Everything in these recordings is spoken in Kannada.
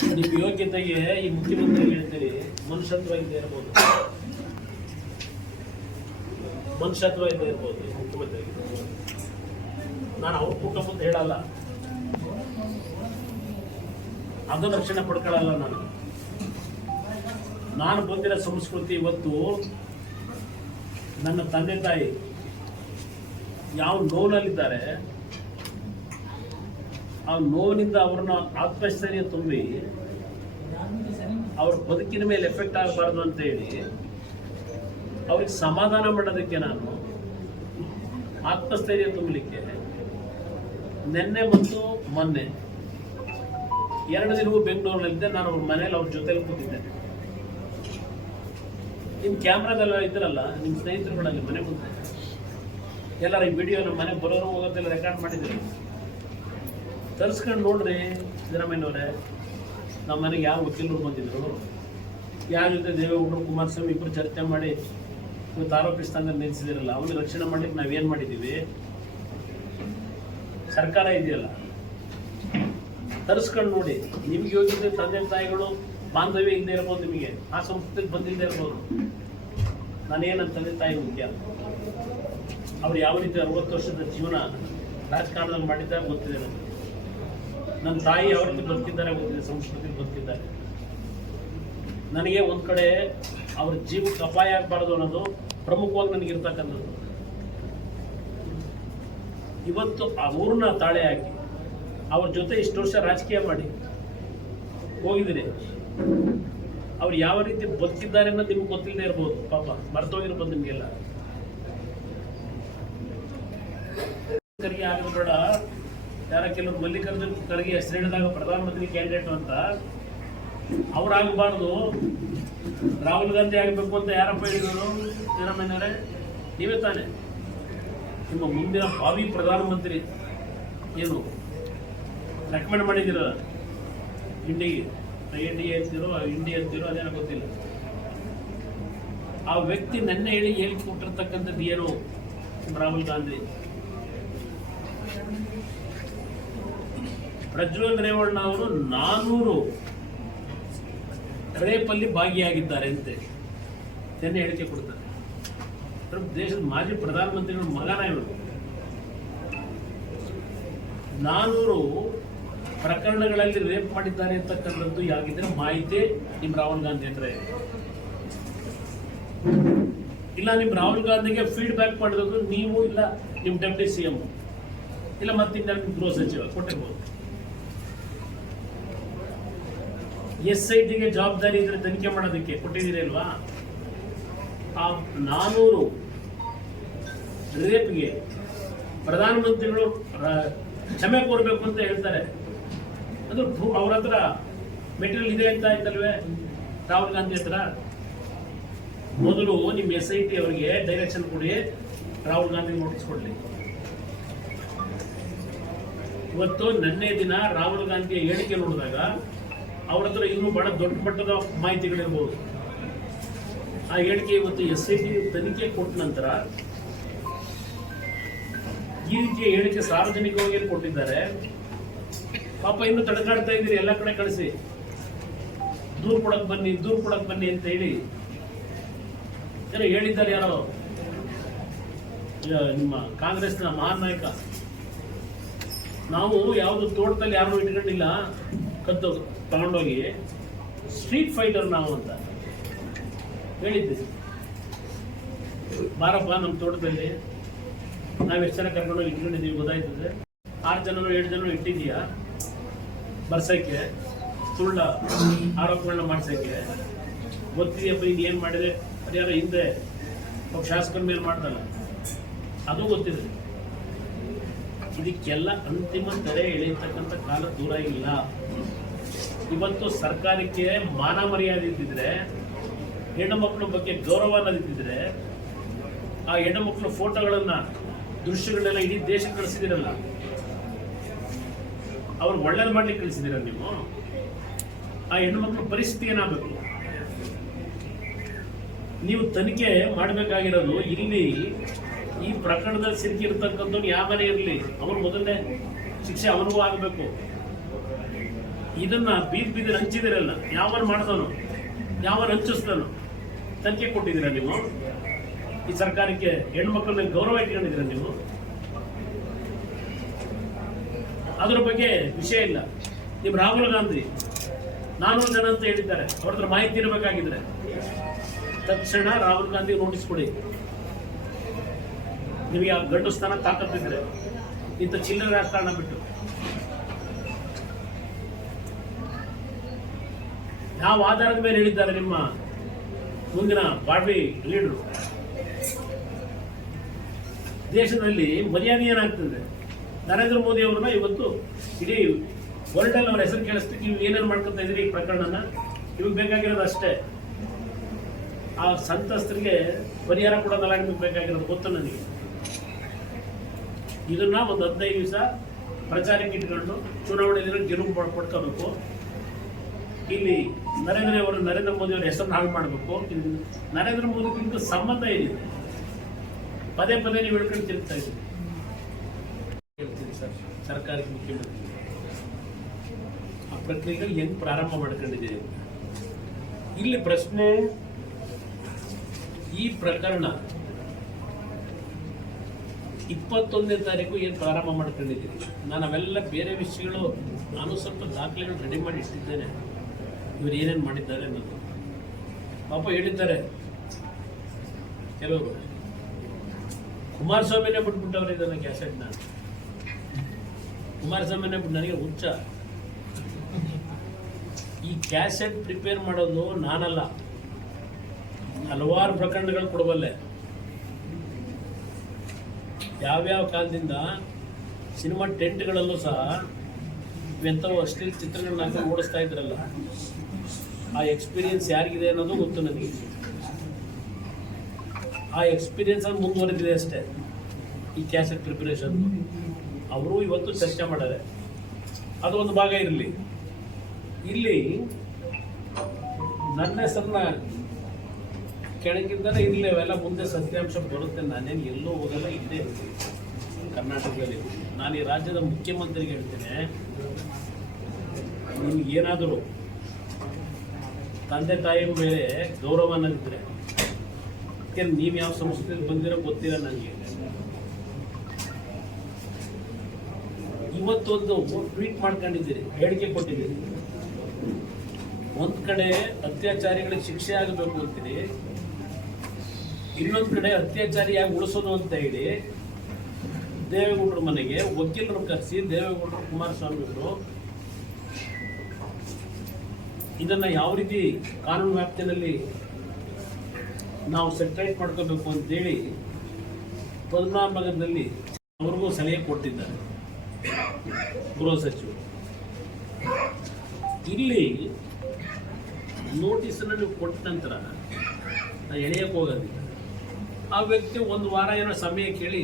ನಿಮ್ಮ ಯೋಗ್ಯತೆಗೆ ಈ ಮುಖ್ಯಮಂತ್ರಿ ಹೇಳ್ತೀರಿ ಮನುಷ್ಯತ್ವ ಇಲ್ಲದೆ ಇರ್ಬೋದು, ಮನುಷ್ಯತ್ವ ಇಲ್ಲದೆ ಇರ್ಬೋದು ಈ ಮುಖ್ಯಮಂತ್ರಿಗೆ. ನಾನು ಅವ್ರ ಕುಟುಂಬದ ಹೇಳಲ್ಲ, ಅದು ರಕ್ಷಣೆ ಪಡ್ಕೊಳ್ಳಲ್ಲ. ನಾನು ಬಂದಿರೋ ಸಂಸ್ಕೃತಿ ಇವತ್ತು ನನ್ನ ತಂದೆ ತಾಯಿ ಯಾವ ನೋವಿನಲ್ಲಿದ್ದಾರೆ, ಆ ನೋವಿನಿಂದ ಅವ್ರನ್ನ ಆತ್ಮಸ್ಥೈರ್ಯ ತುಂಬಿ ಅವ್ರ ಬದುಕಿನ ಮೇಲೆ ಎಫೆಕ್ಟ್ ಆಗಬಾರ್ದು ಅಂತ ಹೇಳಿ ಅವ್ರಿಗೆ ಸಮಾಧಾನ ಮಾಡೋದಕ್ಕೆ ನಾನು ಆತ್ಮಸ್ಥೈರ್ಯ ತುಂಬಲಿಕ್ಕೆ ನಿನ್ನೆ ಮತ್ತು ಮೊನ್ನೆ 2 ದಿನವೂ ಬೆಂಗಳೂರಿನಲ್ಲಿದ್ದೆ. ನಾನು ಅವ್ರ ಮನೇಲಿ ಅವ್ರ ಜೊತೆಲಿ ಕೂತಿದ್ದೇನೆ. ನಿಮ್ಮ ಕ್ಯಾಮ್ರಾದೆಲ್ಲ ಇದ್ರಲ್ಲ, ನಿಮ್ಮ ಸ್ನೇಹಿತರುಗಳಲ್ಲಿ ಮನೆ ಮುಂದೆ ಎಲ್ಲರ ಈ ವಿಡಿಯೋ ನಮ್ಮ ಮನೆ ಬರೋರು ಹೋಗೋದೆಲ್ಲ ರೆಕಾರ್ಡ್ ಮಾಡಿದ್ದೀರಿ. ತರಿಸ್ಕೊಂಡು ನೋಡ್ರಿ ಸಿದ್ದರಾಮಯ್ಯನವರೇ. ನಮ್ಮ ಮನೆಗೆ ಯಾವ ವಕೀಲರು ಬಂದಿದ್ರು, ಯಾರ ಜೊತೆ ದೇವೇಗೌಡರು ಕುಮಾರಸ್ವಾಮಿ ಇಬ್ಬರು ಚರ್ಚೆ ಮಾಡಿ ಇವತ್ತು ಆರೋಪಿ ಸ್ಥಾನದಲ್ಲಿ ನಿಲ್ಲಿಸಿದಿರಲ್ಲ, ಅವನ್ನ ರಕ್ಷಣೆ ಮಾಡ್ಲಿಕ್ಕೆ ನಾವೇನು ಮಾಡಿದ್ದೀವಿ? ಸರ್ಕಾರ ಇದೆಯಲ್ಲ, ತರಿಸ್ಕೊಂಡು ನೋಡಿ. ನಿಮ್ಗೆ ಯೋಗ್ಯತೆ ತಂದೆ ತಾಯಿಗಳು ಬಾಂಧವ್ಯ ಇಲ್ಲದೆ ಇರ್ಬೋದು, ನಿಮಗೆ ಆ ಸಂಸ್ಕೃತಿಗೆ ಬಂದಿಲ್ಲದೆ ಇರ್ಬೋದು. ನಾನೇನಂತ ತಂದೆ ತಾಯಿ ಮುಖ್ಯ. ಅವ್ರು ಯಾವ ರೀತಿ 60 ವರ್ಷದ ಜೀವನ ರಾಜಕಾರಣದಲ್ಲಿ ಮಾಡಿದ್ದಾರೆ ಗೊತ್ತಿದೆ ನನಗೆ. ನನ್ನ ತಾಯಿ ಯಾವ ರೀತಿ ಬದುಕಿದ್ದಾರೆ ಗೊತ್ತಿದೆ, ಸಂಸ್ಕೃತಿ ಬದುಕಿದ್ದಾರೆ. ನನಗೆ ಒಂದು ಕಡೆ ಅವ್ರ ಜೀವಕ್ಕೆ ಅಪಾಯ ಆಗಬಾರ್ದು ಅನ್ನೋದು ಪ್ರಮುಖವಾಗಿ ನನಗಿರ್ತಕ್ಕಂಥದ್ದು. ಇವತ್ತು ಅವ್ರನ್ನ ತಾಳೆ ಹಾಕಿ ಅವ್ರ ಜೊತೆ ಇಷ್ಟು ವರ್ಷ ರಾಜಕೀಯ ಮಾಡಿ ಹೋಗಿದ್ದೀನಿ. ಅವ್ರು ಯಾವ ರೀತಿ ಬದುಕಿದ್ದಾರೆ ಅನ್ನೋದು ನಿಮ್ಗೆ ಗೊತ್ತಿಲ್ಲದೆ ಇರ್ಬೋದು, ಪಾಪ ಮರ್ತೋಗಿರ್ಬೋದು ನಿಮಗೆಲ್ಲ. ಖರ್ಗೆ ಆಗೋದು ಬೇಡ, ಯಾರ ಕೆಲವರು ಮಲ್ಲಿಕಾರ್ಜುನ್ ಖರ್ಗೆ ಹೆಸರು ಹೇಳಿದಾಗ ಪ್ರಧಾನಮಂತ್ರಿ ಕ್ಯಾಂಡಿಡೇಟ್ ಅಂತ ಅವ್ರಾಗಬಾರ್ದು, ರಾಹುಲ್ ಗಾಂಧಿ ಆಗಬೇಕು ಅಂತ ಯಾರಪ್ಪ ಹೇಳಿದರು? ಸಿದ್ದರಾಮಯ್ಯನವರೇ ನೀವೇ ತಾನೆ. ನಿಮ್ಮ ಮುಂದಿನ ಭಾವಿ ಪ್ರಧಾನಮಂತ್ರಿ ಏನು ರೆಕಮೆಂಡ್ ಮಾಡಿದ್ದೀರ? ಇಂಡಿಯಾ ಅಂತೀರೋ ಇಂಡಿಯಾ ಅಂತೀರೋ ಅದೇನೋ ಗೊತ್ತಿಲ್ಲ. ಆ ವ್ಯಕ್ತಿ ನನ್ನ ಹೇಳಿ ಕೊಟ್ಟಿರ್ತಕ್ಕಂಥದ್ದು ಏನು? ರಾಹುಲ್ ಗಾಂಧಿ ಪ್ರಜ್ವಲ್ ರೇವಣ್ಣ ಅವರು 400 ರೇಪಲ್ಲಿ ಭಾಗಿಯಾಗಿದ್ದಾರೆ ಅಂತೆ ನಿನ್ನೆ ಹೇಳಿಕೆ ಕೊಡ್ತಾರೆ. ದೇಶದ ಮಾಜಿ ಪ್ರಧಾನಮಂತ್ರಿಗಳ ಮಗನ ಇವರು. 400 ಪ್ರಕರಣಗಳಲ್ಲಿ ರೇಪ್ ಮಾಡಿದ್ದಾರೆ ಅಂತಕ್ಕಂಥದ್ದು ಯಾಗಿದ್ರೆ ಮಾಹಿತಿ ನಿಮ್ಮ ರಾಹುಲ್ ಗಾಂಧಿ ಹತ್ರ ಇಲ್ಲ. ನಿಮ್ಮ ರಾಹುಲ್ ಗಾಂಧಿಗೆ ಫೀಡ್ಬ್ಯಾಕ್ ಮಾಡಿದ್ರು ನೀವು, ಇಲ್ಲ ನಿಮ್ಮ ಡೆಪ್ಟಿ CM, ಇಲ್ಲ ಮತ್ತಿನ್ನ ಗೃಹ ಸಚಿವ ಕೊಟ್ಟಿರ್ಬೋದು. SITಗೆ ಜವಾಬ್ದಾರಿ ಇದ್ರೆ ತನಿಖೆ ಮಾಡೋದಕ್ಕೆ ಕೊಟ್ಟಿದ್ದೀರಿ ಅಲ್ವಾ? ಆ 400 ರೇಪ್ಗೆ ಪ್ರಧಾನಮಂತ್ರಿಗಳು ಕ್ಷಮೆ ಕೋರಬೇಕು ಅಂತ ಹೇಳ್ತಾರೆ. ಅದು ಅವ್ರ ಹತ್ರ ಮೆಟೀರಿಯಲ್ ಇದೆ ಅಂತ ಆಯ್ತಲ್ವೇ ರಾಹುಲ್ ಗಾಂಧಿ ಹತ್ರ? ಮೊದಲು ನಿಮ್ಮ SIT ಅವರಿಗೆ ಡೈರೆಕ್ಷನ್ ಕೊಡಿ, ರಾಹುಲ್ ಗಾಂಧಿ ನೋಟಿಸ್ ಕೊಡ್ಲಿ. ಇವತ್ತು ನಿನ್ನೆ ದಿನ ರಾಹುಲ್ ಗಾಂಧಿಯ ಹೇಳಿಕೆ ನೋಡಿದಾಗ ಅವ್ರ ಹತ್ರ ಇನ್ನೂ ಬಹಳ ದೊಡ್ಡ ಮಟ್ಟದ ಮಾಹಿತಿಗಳಿರ್ಬೋದು. ಆ ಹೇಳಿಕೆ ಇವತ್ತು SIT ತನಿಖೆ ಕೊಟ್ಟ ನಂತರ ಈ ರೀತಿಯ ಹೇಳಿಕೆ ಸಾರ್ವಜನಿಕವಾಗಿ ಕೊಟ್ಟಿದ್ದಾರೆ. ಪಾಪ ಇನ್ನು ತಡಕಾಡ್ತಾ ಇದ್ದೀರಿ, ಎಲ್ಲ ಕಡೆ ಕಳಿಸಿ ದೂರು ಕೊಡಕ್ ಬನ್ನಿ ಅಂತ ಹೇಳಿ ಹೇಳಿದ್ದಾರೆ. ಯಾರೋ ನಿಮ್ಮ ಕಾಂಗ್ರೆಸ್ನ ಮಹಾನ್ ನಾಯಕ. ನಾವು ಯಾವುದು ತೋಟದಲ್ಲಿ ಯಾರು ಇಟ್ಕೊಂಡಿಲ್ಲ, ಕದ್ದು ತಗೊಂಡೋಗಿ ಸ್ಟ್ರೀಟ್ ಫೈಟರ್ ನಾವು ಅಂತ ಹೇಳಿದ್ದೆ. ಬಾರಪ್ಪ ನಮ್ಮ ತೋಟದಲ್ಲಿ ನಾವು ಎಷ್ಟು ಜನ ಕರ್ಕೊಂಡೋಗಿ ಇಟ್ಕೊಂಡಿದ್ದೀವಿ ಗೊತ್ತಾಯ್ತದೆ. 6 ಜನನೋ 7 ಜನನೋ ಇಟ್ಟಿದ್ದೀಯಾ ಬರ್ಸಕ್ಕೆ, ಸುಳ್ಳ ಆರೋಪಗಳನ್ನ ಮಾಡ್ಸಕ್ಕೆ. ಗೊತ್ತಿದೆಯಪ್ಪ ಈಗ ಏನು ಮಾಡಿದ್ರೆ ಅದು ಯಾರೋ ಹಿಂದೆ ಒಬ್ಬ ಶಾಸಕರ ಮೇಲೆ ಮಾಡ್ದಲ್ಲ, ಅದು ಗೊತ್ತಿದೆ. ಇದಕ್ಕೆಲ್ಲ ಅಂತಿಮ ತೆರೆ ಎಳೆಯತಕ್ಕಂಥ ಕಾಲ ದೂರ ಇಲ್ಲ. ಇವತ್ತು ಸರ್ಕಾರಕ್ಕೆ ಮಾನ ಮರ್ಯಾದೆ ಇದ್ದಿದ್ರೆ, ಹೆಣ್ಣು ಮಕ್ಕಳ ಬಗ್ಗೆ ಗೌರವ ಅನ್ನೋದಿದ್ದಿದ್ರೆ, ಆ ಹೆಣ್ಣು ಮಕ್ಕಳ ಫೋಟೋಗಳನ್ನ ದೃಶ್ಯಗಳನ್ನೆಲ್ಲ ಇಡೀ ದೇಶಕ್ಕೆ ಕಳಿಸಿದಿರಲ್ಲ, ಅವ್ರು ಒಳ್ಳೇದು ಮಾಡ್ಲಿಕ್ಕೆ ಕಳಿಸಿದಿರ ನೀವು. ಆ ಹೆಣ್ಣು ಮಕ್ಕಳ ಪರಿಸ್ಥಿತಿ ಏನಾಗಬೇಕು? ನೀವು ತನಿಖೆ ಮಾಡಬೇಕಾಗಿರೋದು ಇಲ್ಲಿ ಈ ಪ್ರಕರಣದಲ್ಲಿ ಸಿಲುಕಿರ್ತಕ್ಕಂಥವ್ನು ಯಾವನೇ ಇರಲಿ, ಅವನು ಮೊದಲನೇ ಶಿಕ್ಷೆ ಅವನಿಗೂ ಆಗಬೇಕು. ಇದನ್ನ ಬೀದಿ ಹಂಚಿದಿರಲ್ಲ, ಯಾವನ್ ಮಾಡ್ತಾನೋ ಯಾವನ್ ಹಂಚಿಸ್ತಾನೋ ತನಿಖೆ ಕೊಟ್ಟಿದ್ದೀರಾ ನೀವು? ಈ ಸರ್ಕಾರಕ್ಕೆ ಹೆಣ್ಮಕ್ಳನ್ನ ಗೌರವ ಇಟ್ಕೊಂಡಿದ್ದೀರಾ ನೀವು? ಅದರ ಬಗ್ಗೆ ವಿಷಯ ಇಲ್ಲ. ನಿಮ್ಮ ರಾಹುಲ್ ಗಾಂಧಿ 400 ಜನ ಅಂತ ಹೇಳಿದ್ದಾರೆ, ಅವ್ರ ಹತ್ರ ಮಾಹಿತಿ ಇರಬೇಕಾಗಿದ್ರೆ ತಕ್ಷಣ ರಾಹುಲ್ ಗಾಂಧಿ ನೋಟಿಸ್ ಕೊಡಿ. ನಿಮಗೆ ಆ ಗಂಡು ಸ್ಥಾನ ತಾಕತ್ತಿದ್ರೆ ಇಂಥ ಚಿಲ್ಲರೆ ರಾಜಕಾರಣ ಬಿಟ್ಟು ಯಾವ ಆಧಾರದ ಮೇಲೆ ಹೇಳಿದ್ದಾರೆ ನಿಮ್ಮ ಮುಂದಿನ ಬಾಡ್ವಿ ಲೀಡರು? ದೇಶದಲ್ಲಿ ಮರ್ಯಾದೆ ಏನಾಗ್ತದೆ? ನರೇಂದ್ರ ಮೋದಿ ಅವ್ರನ್ನ ಇವತ್ತು ಇಡೀ ವರ್ಲ್ಡ್ ಅಲ್ಲಿ ಅವ್ರ ಹೆಸರು ಕೇಳಿಸ್ಲಿಕ್ಕೆ ನೀವು ಏನೇನು ಮಾಡ್ಕೊತಾ ಇದ್ರಿ ಈ ಪ್ರಕರಣನ? ಇವಾಗ ಬೇಕಾಗಿರೋದು ಅಷ್ಟೇ, ಆ ಸಂತ್ರಸ್ತರಿಗೆ ಪರಿಹಾರ ಕೊಡೋದಲ್ಲ ನಿಮಗೆ ಬೇಕಾಗಿರೋದು, ಗೊತ್ತು ನನಗೆ. ಇದನ್ನ ಒಂದು 15 ದಿವಸ ಪ್ರಚಾರಕ್ಕೆ ಇಟ್ಕೊಂಡು ಚುನಾವಣೆಯಲ್ಲಿ ಗೆಲುವು ಪಡ್ಕೋಬೇಕು. ಇಲ್ಲಿ ನರೇಂದ್ರ ಮೋದಿ ಅವರ ಹೆಸರನ್ನು ಹಾಳು ಮಾಡಬೇಕು. ನರೇಂದ್ರ ಮೋದಿಗಿಂತ ಸಂಬಂಧ ಏನಿದೆ? ಪದೇ ಪದೇ ನೀವು ಹೇಳ್ಕೊಂಡು ತಿರುಗ್ತಾ ಇದ್ದೀವಿ. ಹೇಳ್ತೀನಿ ಸರ್, ಸರ್ಕಾರಕ್ಕೆ ಮುಖ್ಯಮಂತ್ರಿ ಆ ಪ್ರಕ್ರಿಯೆಗಳು ಹೆಂಗ್ ಪ್ರಾರಂಭ ಮಾಡ್ಕೊಂಡಿದ್ದೀರಿ? ಇಲ್ಲಿ ಪ್ರಶ್ನೆ, ಈ ಪ್ರಕರಣ 21ನೇ ತಾರೀಕು ಏನು ಪ್ರಾರಂಭ ಮಾಡ್ಕೊಂಡಿದ್ದೀರಿ? ನಾನು ಅವೆಲ್ಲ ಬೇರೆ ವಿಷಯಗಳು, ನಾನು ಸ್ವಲ್ಪ ದಾಖಲೆಗಳು ರೆಡಿ ಮಾಡಿ ಇಟ್ಟಿದ್ದೇನೆ, ಇವರು ಏನೇನು ಮಾಡಿದ್ದಾರೆ ಅನ್ನೋದು. ಪಾಪ ಹೇಳಿದ್ದಾರೆ ಕೆಲವರು, ಕುಮಾರಸ್ವಾಮಿನೇ ಬಿಟ್ಬಿಟ್ಟವ್ರು ಇದನ್ನ ಕ್ಯಾಸೆಟ್ನ. ಕುಮಾರಸ್ವಾಮಿನೇ ಬಿಟ್ಟು ನನಗೆ ಹುಚ್ಚ. ಈ ಕ್ಯಾಸೆಟ್ ಪ್ರಿಪೇರ್ ಮಾಡೋದು ನಾನಲ್ಲ, ಹಲವಾರು ಪ್ರಕರಣಗಳು ಕೊಡಬಲ್ಲೆ. ಯಾವ್ಯಾವ ಕಾಲದಿಂದ ಸಿನಿಮಾ ಟೆಂಟ್ಗಳಲ್ಲೂ ಸಹ ಎಂಥವು ಅಶ್ಲೀಲ ಚಿತ್ರಗಳನ್ನ ಹಾಕಿ ಓಡಿಸ್ತಾ ಇದ್ರಲ್ಲ, ಆ ಎಕ್ಸ್ಪೀರಿಯನ್ಸ್ ಯಾರಿಗಿದೆ ಅನ್ನೋದು ಗೊತ್ತು ನನಗೆ. ಆ ಎಕ್ಸ್ಪೀರಿಯನ್ಸ್ ಅಲ್ಲಿ ಮುಂದುವರೆದಿದೆ ಅಷ್ಟೇ ಈ ಕ್ಯಾಸೆಟ್ ಪ್ರಿಪರೇಷನ್. ಅವರು ಇವತ್ತು ಚರ್ಚೆ ಮಾಡಿದ್ದಾರೆ, ಅದು ಒಂದು ಭಾಗ ಇರಲಿ. ಇಲ್ಲಿ ನನ್ನ ಹೆಸರನ್ನ ಕೆಳಗಿಂದಲೇ ಇರಲಿ, ಅವೆಲ್ಲ ಮುಂದೆ ಸತ್ಯಾಂಶ ಬರುತ್ತೆ. ನಾನೇನು ಎಲ್ಲೂ ಹೋಗಲ್ಲ, ಇಲ್ಲೇ ಇರ್ತೀನಿ ಕರ್ನಾಟಕದಲ್ಲಿ. ನಾನು ಈ ರಾಜ್ಯದ ಮುಖ್ಯಮಂತ್ರಿಗೆ ಹೇಳ್ತೇನೆ, ನಿಮ್ಗೇನಾದರೂ ತಂದೆ ತಾಯಿ ಮೇಲೆ ಗೌರವ ಅನ್ನೋದಿದ್ರೆ, ನೀವು ಯಾವ ಸಂಸ್ಕೃತಿಯಲ್ಲಿ ಬಂದಿರೋ ಗೊತ್ತಿಲ್ಲ ನನಗೆ. ಇವತ್ತೊಂದು ಟ್ವೀಟ್ ಮಾಡ್ಕೊಂಡಿದ್ದೀರಿ, ಹೇಳಿಕೆ ಕೊಟ್ಟಿದ್ದೀರಿ. ಒಂದ್ ಕಡೆ ಅತ್ಯಾಚಾರಿಗಳಿಗೆ ಶಿಕ್ಷೆ ಆಗಬೇಕು ಅಂತೀರಿ, ಇನ್ನೊಂದು ಕಡೆ ಅತ್ಯಾಚಾರಿಯಾಗಿ ಉಳಿಸೋದು ಅಂತ ಹೇಳಿ ದೇವೇಗೌಡರ ಮನೆಗೆ ವಕೀಲರು ಕರೆಸಿ ದೇವೇಗೌಡರು ಕುಮಾರಸ್ವಾಮಿ ಅವರು ಇದನ್ನ ಯಾವ ರೀತಿ ಕಾನೂನು ವ್ಯಾಪ್ತಿಯಲ್ಲಿ ನಾವು ಸೆಟ್ರೈಟ್ ಮಾಡ್ಕೋಬೇಕು ಅಂತೇಳಿ ಪದ್ಮನಾಭನಗರದಲ್ಲಿ ಅವ್ರಿಗೂ ಸಲಹೆ ಕೊಟ್ಟಿದ್ದಾರೆ ಗೃಹ ಸಚಿವರು. ಇಲ್ಲಿ ನೋಟಿಸನ್ನು ನೀವು ಕೊಟ್ಟ ನಂತರ ನಾನು ಎಳೆಯಕ್ಕೆ ಹೋಗೋದಿಲ್ಲ. ಆ ವ್ಯಕ್ತಿ ಒಂದು ವಾರ ಏನೋ ಸಮಯ ಕೇಳಿ,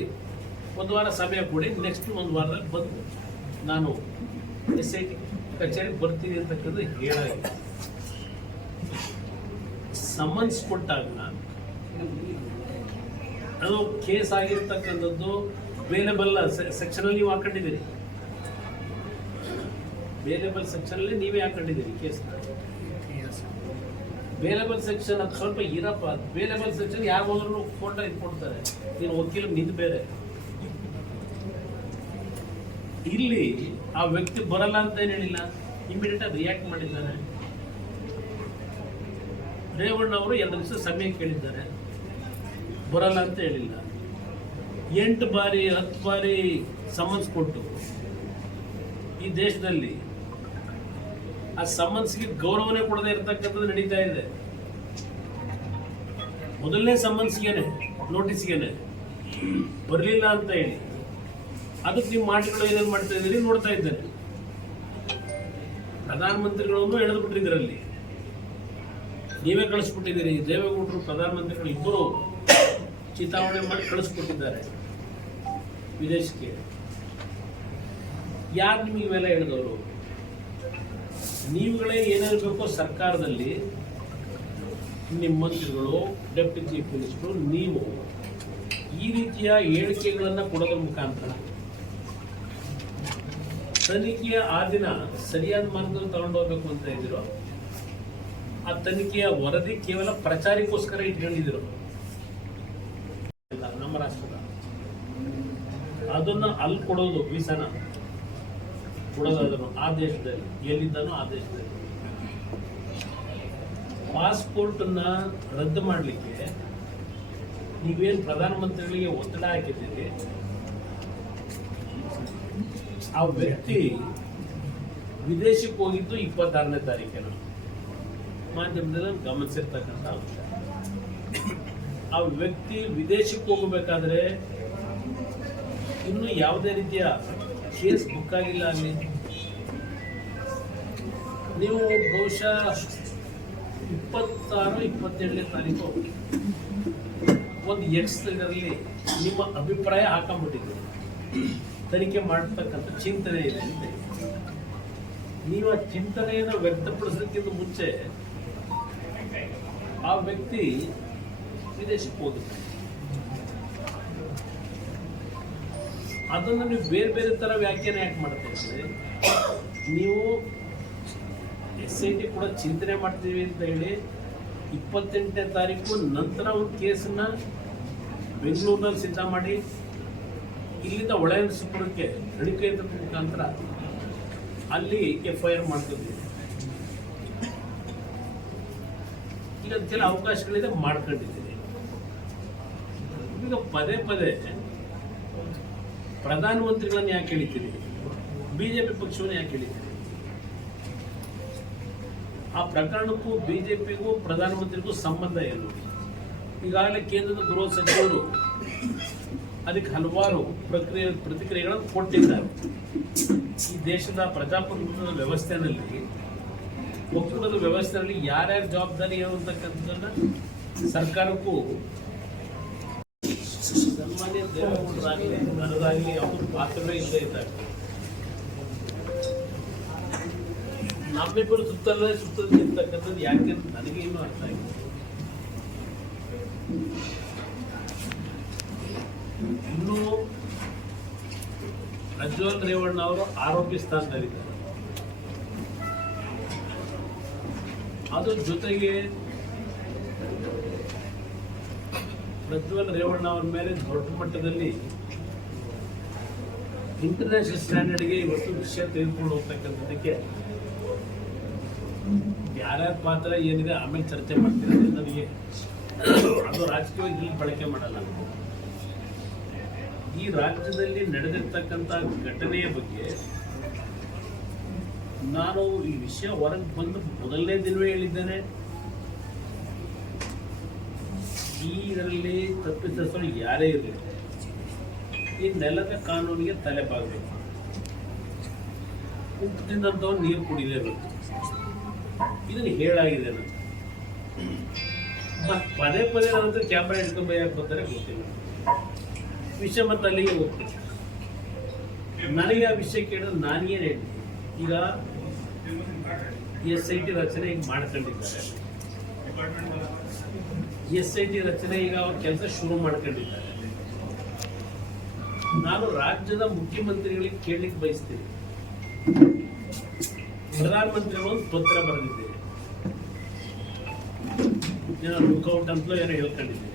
ಒಂದು ವಾರ ಸಮಯ ಕೊಡಿ, ನೆಕ್ಸ್ಟ್ ಒಂದು ವಾರದಲ್ಲಿ ಬಂದು ನಾನು SIT ಕಚೇರಿಗೆ ಬರ್ತೀನಿ ಅಂತಕ್ಕಂಥ ಹೇಳಾಗಿದೆ. ಸಮನ್ಸ್ ಕೊಟ್ಟಾಗ ಅದು ಕೇಸ್ ಆಗಿರ್ತಕ್ಕಂಥದ್ದು ಬೇಲೆಬಲ್ ಸೆಕ್ಷನಲ್ಲಿ ನೀವು ಹಾಕೊಂಡಿದ್ದೀರಿ, ಬೇಲೆಬಲ್ ಸೆಕ್ಷನಲ್ಲಿ ನೀವೇ ಹಾಕೊಂಡಿದ್ದೀರಿ ಕೇಸ್ನ. ಬೇಲೆಬಲ್ ಸೆಕ್ಷನ್ ಅದು ಸ್ವಲ್ಪ ಇರಪ್ಪ, ಬೇಲೆಬಲ್ ಸೆಕ್ಷನ್ ಯಾರು ಹೋದ್ರೂ ಫೋಟೋ ಇದು ಕೊಡ್ತಾರೆ, ನೀನು ವಕೀಲ ನಿಂದು ಬೇರೆ. ಇಲ್ಲಿ ಆ ವ್ಯಕ್ತಿ ಬರಲ್ಲ ಅಂತ ಏನು ಹೇಳಿಲ್ಲ, ಇಮಿಡಿಯೇಟ್ ಆಗಿ ರಿಯಾಕ್ಟ್ ಮಾಡಿದ್ದಾನೆ. ರೇವಣ್ಣ ಅವರು 2 ದಿವಸ ಸಮಯ ಕೇಳಿದ್ದಾರೆ, ಬರಲ್ಲ ಅಂತ ಹೇಳಿಲ್ಲ. 8 ಬಾರಿ 10 ಬಾರಿ ಸಮನ್ಸ್ ಕೊಟ್ಟು ಈ ದೇಶದಲ್ಲಿ ಆ ಸಮನ್ಸ್ಗೆ ಗೌರವನೇ ಕೊಡದೆ ಇರತಕ್ಕಂಥದ್ದು ನಡೀತಾ ಇದೆ. ಮೊದಲನೇ ಸಮನ್ಸ್ಗೆನೆ ನೋಟಿಸ್ಗೆನೆ ಬರಲಿಲ್ಲ ಅಂತ ಹೇಳಿ ಅದಕ್ಕೆ ನೀವು ಮಾಟುಗಳು ಏನೇನು ಮಾಡ್ತಾ ಇದ್ದೀರಿ ನೋಡ್ತಾ ಇದ್ದೇನೆ. ಪ್ರಧಾನಮಂತ್ರಿಗಳನ್ನು ಎಳೆದು ಬಿಟ್ಟಿದ್ದೀರಲ್ಲಿ, ನೀವೇ ಕಳಿಸ್ಬಿಟ್ಟಿದ್ದೀರಿ. ದೇವೇಗೌಡರು ಪ್ರಧಾನಮಂತ್ರಿಗಳು ಇಬ್ಬರು ಚಿತಾವಣೆ ಮಾಡಿ ಕಳಿಸ್ಕೊಟ್ಟಿದ್ದಾರೆ ವಿದೇಶಕ್ಕೆ. ಯಾರು ನಿಮಗೆ ಇವೆಲ್ಲ ಹೇಳಿದವರು? ನೀವುಗಳೇ ಏನಿರಬೇಕೋ ಸರ್ಕಾರದಲ್ಲಿ, ನಿಮ್ಮ ಮಂತ್ರಿಗಳು, ಡೆಪ್ಯೂಟಿ ಚೀಫ್ ಮಿನಿಸ್ಟರು, ನೀವು ಈ ರೀತಿಯ ಹೇಳಿಕೆಗಳನ್ನು ಕೊಡೋದ್ರ ಮುಖಾಂತರ ತನಿಖೆಯ ಆ ದಿನ ಸರಿಯಾದ ಮಾರ್ಗದಲ್ಲಿ ತಗೊಂಡೋಗ್ಬೇಕು ಅಂತ ಇದ್ರು. ಆ ತನಿಖೆಯ ವರದಿ ಕೇವಲ ಪ್ರಚಾರಕ್ಕೋಸ್ಕರ ಇಟ್ಕೊಂಡಿದ್ರು ನಮ್ಮ ರಾಷ್ಟ್ರದ. ಅದನ್ನ ಅಲ್ಲಿ ಕೊಡೋದು, ವೀಸಾನ ಕೊಡೋದಾದ್ರು ಆ ದೇಶದಲ್ಲಿ, ಎಲ್ಲಿದ್ದಾನೋ ಆ ದೇಶದಲ್ಲಿ. ಪಾಸ್ಪೋರ್ಟ್ ಅನ್ನ ರದ್ದು ಮಾಡಲಿಕ್ಕೆ ನೀವೇನು ಪ್ರಧಾನಮಂತ್ರಿಗಳಿಗೆ ಒತ್ತಡ ಹಾಕಿದ್ದೀರಿ, ಆ ವ್ಯಕ್ತಿ ವಿದೇಶಕ್ಕೆ ಹೋಗಿದ್ದು 26ನೇ ತಾರೀಕಿನ ಮಾಧ್ಯಮದಲ್ಲಿ ಗಮನಿಸಿರ್ತಕ್ಕಂಥ ಅಂಶ. ಆ ವ್ಯಕ್ತಿ ವಿದೇಶಕ್ಕೆ ಹೋಗಬೇಕಾದ್ರೆ ಇನ್ನು ಯಾವುದೇ ರೀತಿಯ ಕೇಸ್ ಬುಕ್ ಆಗಿಲ್ಲ ಅಲ್ಲಿ. ನೀವು ಬಹುಶಃ 26-27ನೇ ತಾರೀಕು ಒಂದು ಇದರಲ್ಲಿ ನಿಮ್ಮ ಅಭಿಪ್ರಾಯ ಹಾಕೊಂಡ್ಬಿಟ್ಟಿದ್ರು, ತನಿಖೆ ಮಾಡತಕ್ಕಂಥ ಚಿಂತನೆ ಇದೆ ಅಂತ. ನೀವು ಆ ಚಿಂತನೆಯನ್ನು ವ್ಯಕ್ತಪಡಿಸೋದಕ್ಕಿಂತ ಮುಂಚೆ ಆ ವ್ಯಕ್ತಿ ವಿದೇಶಕ್ಕೆ ಹೋಗುತ್ತೆ. ಅದನ್ನು ನೀವು ಬೇರೆ ಬೇರೆ ತರ ವ್ಯಾಖ್ಯಾನ ಯಾಕೆ ಮಾಡ್ತಾ ಇದ್ರೆ, ನೀವು SIT ಕೂಡ ಚಿಂತನೆ ಮಾಡ್ತೀವಿ ಅಂತ ಹೇಳಿ 28ನೇ ತಾರೀಕು ನಂತರ ಒಂದು ಕೇಸನ್ನ ಬೆಂಗಳೂರಿನಲ್ಲಿ ಸಿದ್ಧ ಮಾಡಿ ಇಲ್ಲಿಂದ ಒಳಯನಸಪುರಕ್ಕೆ ತನಿಖೆ ಮುಖಾಂತರ ಅಲ್ಲಿ FIR ಮಾಡ್ತಿದ್ವಿ. ಈಗ ಕೆಲ ಅವಕಾಶಗಳಿದೆ, ಮಾಡ್ಕೊಂಡಿದ್ದೀನಿ. ಈಗ ಪದೇ ಪದೇ ಪ್ರಧಾನಮಂತ್ರಿಗಳನ್ನ ಯಾಕೆ ಹೇಳಿದ್ದೀರಿ, ಬಿಜೆಪಿ ಪಕ್ಷವನ್ನು ಯಾಕೆ ಹೇಳಿದ್ದೀರಿ? ಆ ಪ್ರಕರಣಕ್ಕೂ ಬಿಜೆಪಿಗೂ ಪ್ರಧಾನಮಂತ್ರಿಗೂ ಸಂಬಂಧ ಏನು? ಈಗಾಗಲೇ ಕೇಂದ್ರದ ಗೃಹ ಸಚಿವರು ಅದಕ್ಕೆ ಹಲವಾರು ಪ್ರತಿಕ್ರಿಯೆಗಳನ್ನು ಕೊಟ್ಟಿದ್ದಾರೆ. ಈ ದೇಶದ ಪ್ರಜಾಪ್ರಭುತ್ವದ ವ್ಯವಸ್ಥೆಯಲ್ಲಿ, ಒಕ್ಕೂಟದ ವ್ಯವಸ್ಥೆಯಲ್ಲಿ ಯಾರ್ಯಾರ ಜವಾಬ್ದಾರಿ ಏನು ಅಂತಕ್ಕಂಥದ್ದನ್ನ ಸರ್ಕಾರಕ್ಕೂ ಸನ್ಮಾನ್ಯ ದೇವೇಗೌಡರಾಗಲಿ ನನಗಾಗಲಿ ಅವರು ಪಾತ್ರವೇ ಇಲ್ಲದೆ ಇದ್ದಾರೆ. ನಮ್ಮಿಬ್ಬರು ಸುತ್ತಲೇ ಇರ್ತಕ್ಕಂಥದ್ದು ಯಾಕೆ ಅಂತ ನನಗೆ ಇನ್ನೂ ಅರ್ಥ ಆಗಿದೆ. ಇನ್ನು ಪ್ರಜ್ವಲ್ ರೇವಣ್ಣ ಅವರು ಆರೋಪಿ ಸ್ಥಾನದಲ್ಲಿದ್ದಾರೆ. ಅದ್ರ ಜೊತೆಗೆ ಪ್ರಜ್ವಲ್ ರೇವಣ್ಣ ಅವರ ಮೇಲೆ ದೊಡ್ಡ ಮಟ್ಟದಲ್ಲಿ ಇಂಟರ್ನ್ಯಾಷನಲ್ ಸ್ಟ್ಯಾಂಡರ್ಡ್ಗೆ ಇವತ್ತು ವಿಷಯ ತೆಗೆದುಕೊಂಡು ಹೋಗ್ತಕ್ಕಂಥದ್ದಕ್ಕೆ ಯಾರ್ಯಾರ ಪಾತ್ರ ಏನಿದೆ ಆಮೇಲೆ ಚರ್ಚೆ ಮಾಡ್ತೀನಿ. ನನಗೆ ಅದು ರಾಜಕೀಯವಾಗಿ ಇಲ್ಲಿ ಬಳಕೆ ಮಾಡಲ್ಲ. ಈ ರಾಜ್ಯದಲ್ಲಿ ನಡೆದಿರ್ತಕ್ಕಂಥ ಘಟನೆಯ ಬಗ್ಗೆ ನಾನು ಈ ವಿಷಯ ಹೊರಗೆ ಬಂದು ಮೊದಲನೇ ದಿನವೇ ಹೇಳಿದ್ದೇನೆ. ಇದರಲ್ಲಿ ತಪ್ಪಿತಸ್ಥರು ಯಾರೇ ಇರಲಿ, ಈ ನೆಲದ ಕಾನೂನಿಗೆ ತಲೆ ಬಾಗಬೇಕು. ಉಪ್ಪು ತಿಂದಂಥವ್ರು ನೀರು ಕುಡಿಲೇಬೇಕು. ಇದನ್ನು ಹೇಳಾಗಿದೆ ನಾನು. ಮತ್ತೆ ಪದೇ ಪದೇ ನನ್ನ ಕ್ಯಾಮ್ರಾ ಹಿಡ್ಕೊಂಡು ಯಾಕೆ ಬರ್ತಾರೆ ಗೊತ್ತಿಲ್ಲ. ವಿಷಯ ಮತ್ತೆ ಅಲ್ಲಿಗೆ ಹೋಗ್ತೀನಿ. ನನಗೆ ಆ ವಿಷಯ ಕೇಳಿದ್ರೆ ನಾನೇನು ಹೇಳ್ತೀನಿ, ಈಗ SIT ರಚನೆ ಈಗ ಮಾಡ್ಕೊಂಡಿದ್ದಾರೆ. SIT ರಚನೆ ಈಗ ಅವ್ರ ಕೆಲಸ ಶುರು ಮಾಡ್ಕೊಂಡಿದ್ದಾರೆ. ನಾನು ರಾಜ್ಯದ ಮುಖ್ಯಮಂತ್ರಿಗಳಿಗೆ ಕೇಳಲಿಕ್ಕೆ ಬಯಸ್ತೀನಿ. ಪ್ರಧಾನಮಂತ್ರಿಗಳು ಒಂದು ಪತ್ರ ಬರೆದಿದ್ದೇನೆ, ಏನೋ ಲುಕ್ಔಟ್ ಅಂತಲೂ ಏನೋ ಹೇಳ್ಕೊಂಡಿದ್ದೀನಿ.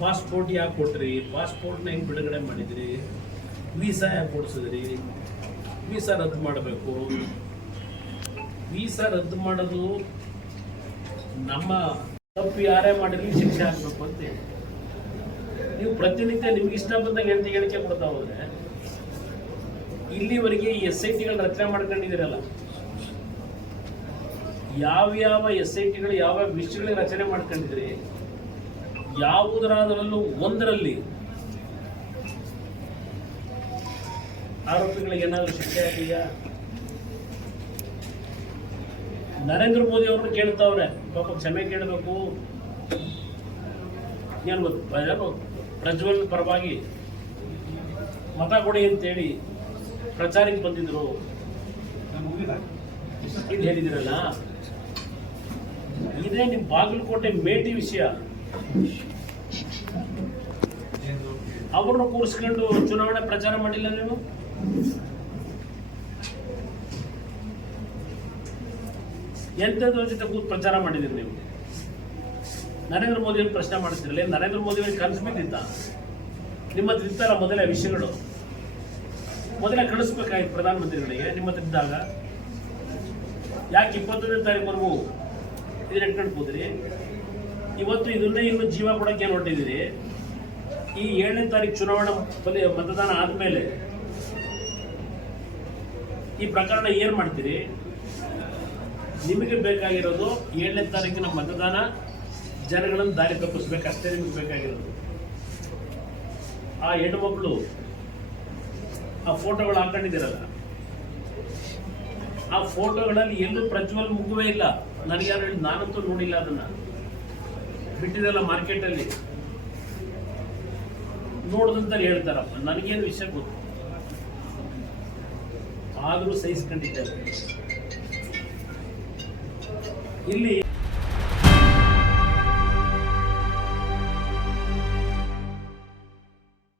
ಪಾಸ್ಪೋರ್ಟ್ ಯಾಕೆ ಕೊಟ್ರಿ, ಪಾಸ್ಪೋರ್ಟ್ನ ಹೆಂಗೆ ಬಿಡುಗಡೆ ಮಾಡಿದ್ರಿ, ವೀಸಾ ಯಾಕೆ ಕೊಡಿಸಿದ್ರಿ, ವೀಸಾ ರದ್ದು ಮಾಡಬೇಕು. ವೀಸಾ ರದ್ದು ಮಾಡೋದು ನಮ್ಮ ತಪ್ಪು ಯಾರೇ ಮಾಡಿರಲಿ ಶಿಕ್ಷೆ ಆಗಬೇಕು ಅಂತ ಹೇಳಿ ನೀವು ಪ್ರತಿನಿತ್ಯ ನಿಮ್ಗೆ ಇಷ್ಟ ಬಂದಾಗ ಹೇಳಿಕೆ ಕೊಡ್ತಾ ಹೋದ್ರೆ, ಇಲ್ಲಿವರೆಗೆ ಈ SITಗಳ ರಚನೆ ಮಾಡ್ಕೊಂಡಿದ್ದೀರಲ್ಲ, ಯಾವ್ಯಾವ SITಗಳು ಯಾವ ವಿಷಯಗಳಿಗೆ ರಚನೆ ಮಾಡ್ಕೊಂಡಿದ್ರಿ, ಯಾವುದರಾದರಲ್ಲೂ ಒಂದರಲ್ಲಿ ಆರೋಪಿಗಳಿಗೆ ಏನಾದರೂ ಶಿಕ್ಷೆ ಆಗಿದೆಯಾ? ನರೇಂದ್ರ ಮೋದಿ ಅವ್ರನ್ನ ಕೇಳ್ತಾವ್ರೆ, ಪಾಪ ಕ್ಷಮೆ ಕೇಳಬೇಕು. ಏನು ಪ್ರಜ್ವಲ್ ಪರವಾಗಿ ಮತ ಕೊಡಿ ಅಂತೇಳಿ ಪ್ರಚಾರಕ್ಕೆ ಬಂದಿದ್ರು, ಇದು ಹೇಳಿದಿರಲ್ಲ. ಇದೇ ನಿಮ್ಮ ಬಾಗಲಕೋಟೆ ಮೇಟಿ ವಿಷಯ. ಅವ್ರನ್ನ ಕೂರಿಸ್ಕೊಂಡು ಚುನಾವಣೆ ಪ್ರಚಾರ ಮಾಡಿಲ್ಲ ನೀವು? ಎಂಥದ್ರ ಜೊತೆ ಕೂತು ಪ್ರಚಾರ ಮಾಡಿದ್ದೀರಿ ನೀವು? ನರೇಂದ್ರ ಮೋದಿ ಪ್ರಶ್ನೆ ಮಾಡ್ತಿರಲಿಲ್ಲ, ನರೇಂದ್ರ ಮೋದಿ ಕನಸು ಬಿದ್ದಿದ್ದ? ನಿಮ್ಮ ಹತ್ರ ಇತ್ತಲ್ಲ ಮೊದಲೇ ವಿಷಯಗಳು, ಮೊದಲೇ ಕಳಿಸ್ಬೇಕಾಗಿತ್ತು ಪ್ರಧಾನಮಂತ್ರಿಗಳಿಗೆ ನಿಮ್ಮ ಹತ್ರ ಇದ್ದಾಗ. ಯಾಕೆ 21ನೇ ತಾರೀಕುವರೆಗೂ ಇದನ್ನ ಇಟ್ಕೊಂಡು ಹೋದ್ರಿ? ಇವತ್ತು ಇದನ್ನೇ ಇನ್ನು ಜೀವ ಕೊಡೋಕೆ ಹೊರಟಿದ್ದೀರಿ. ಈ 7ನೇ ತಾರೀಕು ಚುನಾವಣಾ ಮತದಾನ ಆದಮೇಲೆ ಈ ಪ್ರಕರಣ ಏನು ಮಾಡ್ತೀರಿ? ನಿಮಗೆ ಬೇಕಾಗಿರೋದು 7ನೇ ತಾರೀಕಿನ ಮತದಾನ, ಜನಗಳನ್ನು ದಾರಿ ತಪ್ಪಿಸ್ಬೇಕಷ್ಟೇ ನಿಮಗೆ ಬೇಕಾಗಿರೋದು. ಆ ಹೆಣ್ಣುಮಕ್ಕಳು ಆ ಫೋಟೋಗಳು ಹಾಕೊಂಡಿದ್ದೀರಲ್ಲ, ಆ ಫೋಟೋಗಳಲ್ಲಿ ಎಲ್ಲೂ ಪ್ರಜ್ವಲ್ ಮುಗುವೇ ಇಲ್ಲ. ನನಗೆ ಯಾರು ಹೇಳಿ, ನಾನಂತೂ ನೋಡಿಲ್ಲ. ಅದನ್ನ ಬಿಟ್ಟಿದೆಲ್ಲ ಮಾರ್ಕೆಟಲ್ಲಿ ನೋಡ್ದಂತ ಹೇಳ್ತಾರಪ್ಪ. ನನಗೇನು ವಿಷಯ ಗೊತ್ತು, ಆದರೂ ಸಹಿಸ್ಕೊಂಡಿದ್ದಾರೆ. ಇಲ್ಲಿ